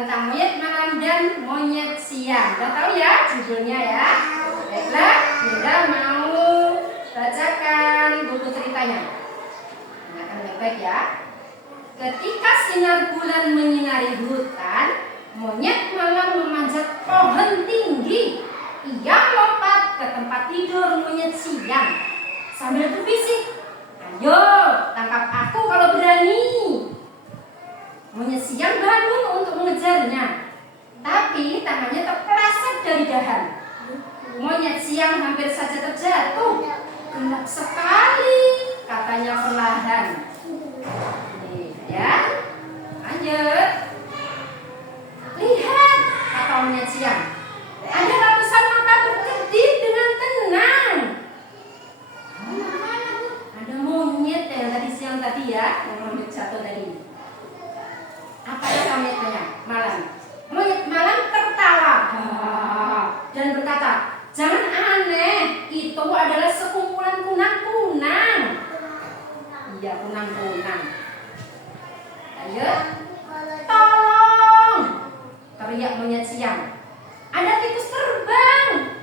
tentang monyet malam dan monyet siang. Udah tahu ya judulnya ya? Baiklah, Bunda mau bacakan buku ceritanya. Dengarkan baik-baik ya. Ketika sinar bulan menyinari hutan, monyet malam memanjat pohon tinggi. Ia lompat ke tempat tidur monyet siang sambil berbisik, "Ayo, tangkap aku kalau berani." Monyet siang bangun untuk mengejarnya, tapi tangannya terpeleset dari dahan. Monyet siang hampir saja terjatuh. "Gelap sekali," katanya perlahan. Nih ya, lanjut. "Lihat," kata monyet siang, "ada ratusan mata berkedip dengan tenang." Ada monyet yang tadi siang tadi ya, yang monyet jatuh tadi. Apa kata monyet malam? Monyet malam tertawa dan berkata, "Jangan aneh, itu adalah sekumpulan kunang-kunang." Iya, kunang-kunang. Ayo, "Tolong!" teriak monyet siang. "Ada tikus terbang.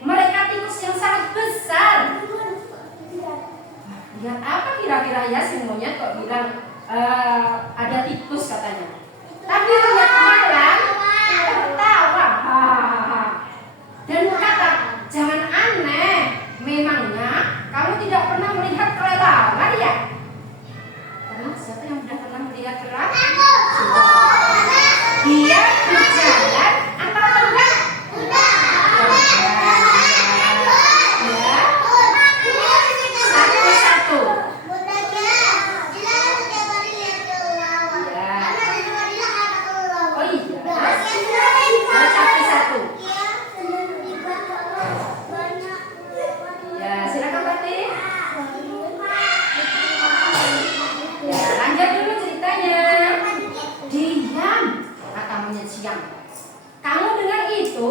Mereka tikus yang sangat besar." Lihat apa kira-kira ya si monyet kok bilang ada tikus katanya. Tapi monyet malam tertawa dan berkata, "Jangan aneh, memangnya kamu tidak pernah melihat kelelawar ya?" Karena siapa yang sudah pernah melihat kelelawar? Dia berjalan atau terbang? Satu-satu. Oh iya. Satu-satu. Ya, silakan Pati. Ya, lanjut dulu ceritanya. "Diam," kata monyet siang. "Kamu dengar itu?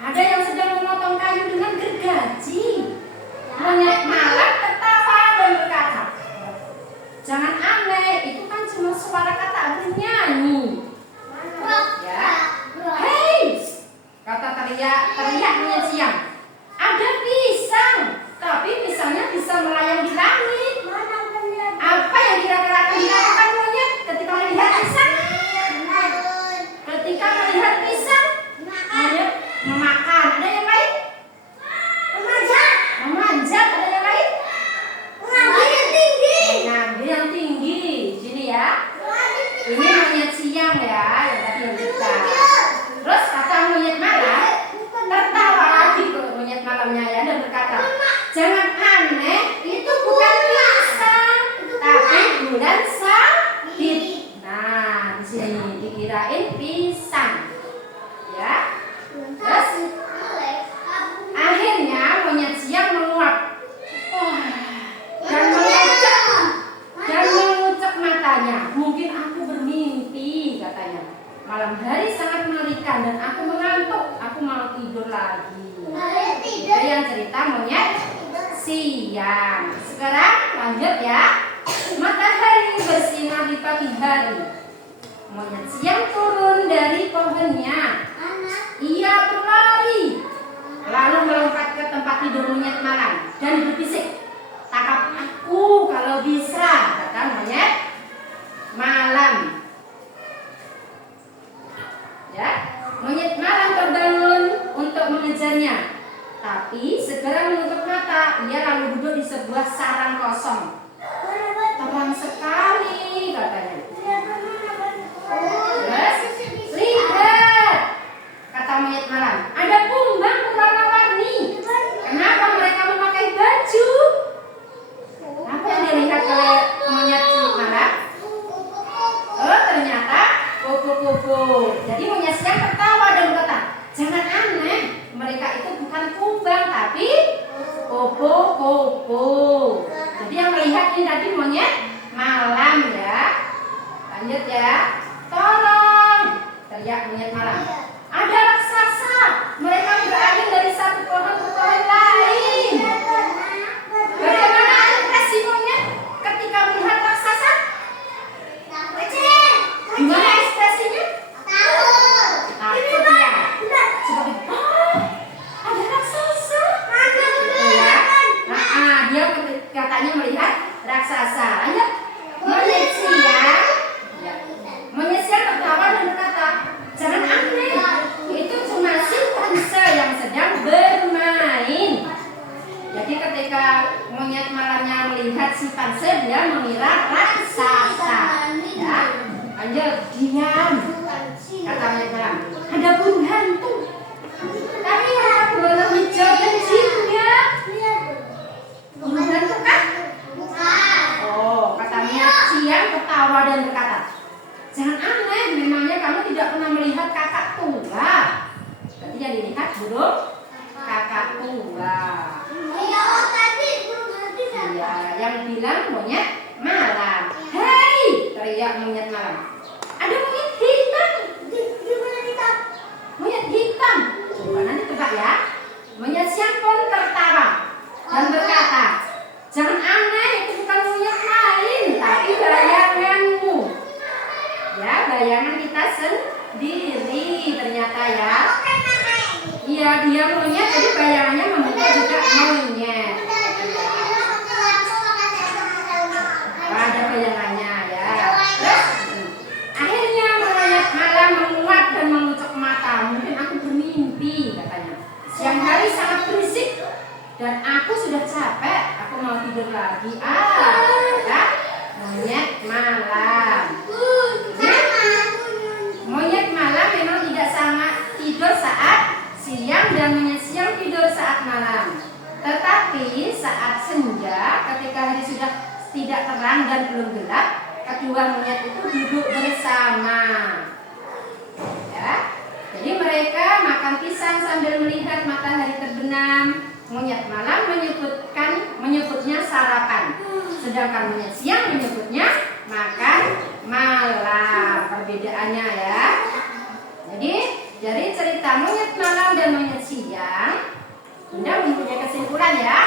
Ada yang sedang memotong kayu dengan gergaji." Monyet malam tertawa dan berkata, "Jangan aneh, itu kan cuma suara kata bernyanyi." Ya. "Hei," kata teriak monyet siang, "ada pisang, tapi pisangnya bisa melayang di langit." Apa yang kira-kira akan dilakukan monyet ketika melihat pisang? Ketika melihat pisang, monyet memakan. Ada yang lain? Memanjat. Ada yang lain? Mengambil yang tinggi. Sini ya. Ini monyet siang ya, yang tadi yang kita. Terus kata monyet malam, tertawa lagi ke monyet malamnya ya dan berkata, "Jangan aneh, itu bukan pisang, tapi bulan sabit." Nah, di sini dikirain pisang. Ya. Terus akhirnya monyet siang menguap dan mengucap matanya. "Mungkin aku bermimpi," katanya. "Malam hari sangat mengerikan dan aku mengantuk. Aku mau tidur lagi." Itu yang cerita monyet siang. Sekarang lanjut ya. Matahari bersinar di pagi hari. Monyet siang turun dari pohonnya. Ia berlari, lalu melompat ke tempat tidur monyet malam dan berbisik, "Tangkap aku kalau bisa," kata monyet malam. Ya, monyet malam terbangun untuk mengejarnya, tapi segera menutup mata. Ia lalu duduk di sebuah sarang kosong. "Terang sekali," katanya. Terus, "Lihat," kata monyet malam, "ada kumbang berwarna-warni. Kenapa mereka memakai baju?" Apa yang dilihat oleh monyet malam? Oh, ternyata kupu-kupu. Jadi monyet siang tertawa dan berkata, "Jangan aneh, mereka itu bukan kumbang tapi kupu-kupu." Jadi yang melihat ini tadi monyet malam ya. Lanjut ya. "Tolong," teriak monyet malam, "ada raksasa. Mereka beralih dari satu pohon ke pohon lain." Bagaimana ekspresi monyet ketika melihat raksasa? Gimana ekspresinya? diam. Kata monyet malam, ada burung hantu. Tapi apa berwarna hijau dan jingga? Burung hantu kan? Oh, kata monyet siang ketawa dan berkata, jangan aneh, memangnya kamu tidak pernah melihat kakak tua. Berarti yang dilihat burung kakak tua. Iya, yang bilang monyet malam. Hei, teriak monyet malam. Ada monyet hitam. Monyet hitam. Coba nanti tebak ya. Monyet siang pun tertawa dan berkata, jangan aneh, itu bukan monyet lain, tapi bayanganmu. Ya, bayangan kita sendiri ternyata ya. Iya, dia monyet, jadi bayangannya membentuk juga monyet. Ada bayangannya ya. Terus akhirnya monyet malam menguat dan mengucuk mata. Mungkin aku bermimpi, katanya. Siang hari sangat berisik dan aku sudah capek. Aku mau tidur lagi. Ya, monyet malam. Monyet malam memang tidak sama tidur saat siang dan monyet siang tidur saat malam. Tetapi saat senja, ketika hari sudah tidak terang dan belum gelap, kedua monyet itu duduk bersama. Ya, jadi mereka makan pisang sambil melihat matahari terbenam. Monyet malam menyebutnya sarapan, sedangkan monyet siang menyebutnya makan malam. Perbedaannya ya. Jadi dari cerita monyet malam dan monyet siang, Bunda mempunyai kesimpulan ya.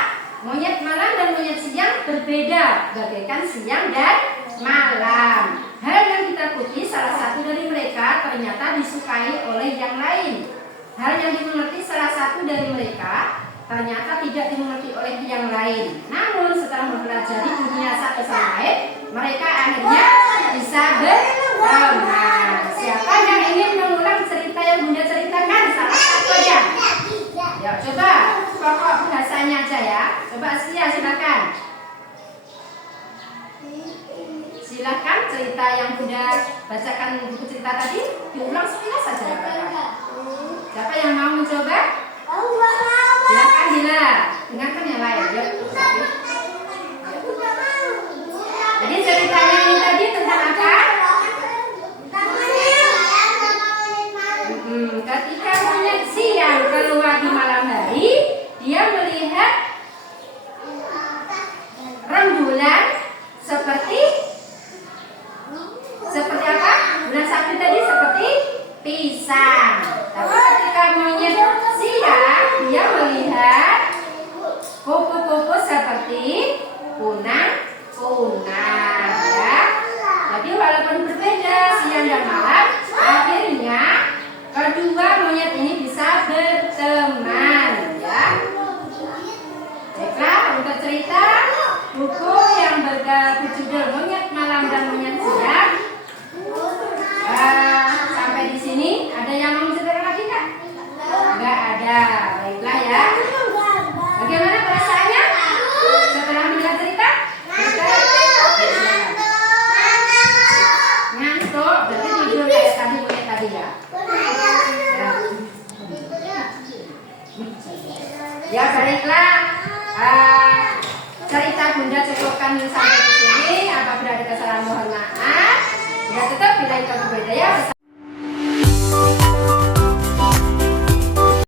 Monyet malam dan monyet siang berbeda, bagaikan siang dan malam. Hal yang ditakuti salah satu dari mereka ternyata disukai oleh yang lain. Hal yang dimengerti salah satu dari mereka ternyata tidak dimengerti oleh yang lain. Namun setelah mempelajari dunia satu sama lain, mereka akhirnya bisa berteman. Siapa yang ingin mengulang cerita yang Bunda ceritakan? Salah satu aja. Ya, coba pokok bahasanya aja ya. Coba Aslia silakan. Silakan cerita yang Bunda bacakan buku cerita tadi diulang sekilas saja apa-apa. Siapa yang mau mencoba? Silakan Dila. Dengarkan yang lain ya. Jadi ceritanya ini tadi tentang apa? Ketika monyet siang keluar di malam hari, dia melihat rembulan seperti apa? Bulan Sabtu tadi seperti pisang. Tapi ketika monyet siang, dia melihat kupu-kupu seperti kunang-kunang. Ya. Jadi walaupun berbeda siang dan malam, akhirnya kedua monyet ini bisa berteman, ya. Baiklah, untuk cerita buku yang berjudul Monyet Malam dan Monyet Siang. Sampai di sini, ada yang mau menceritakan lagi nggak? Nggak ada. Baiklah ya. Bagaimana perasaannya setelah mendengar cerita? Ngantuk, berarti tidur kayak tadi ya. Ya baiklah, cerita Bunda cukupkan sampai di sini. Apabila ada kesalahan mohon maaf. Ya tetap bila itu berbeda ya.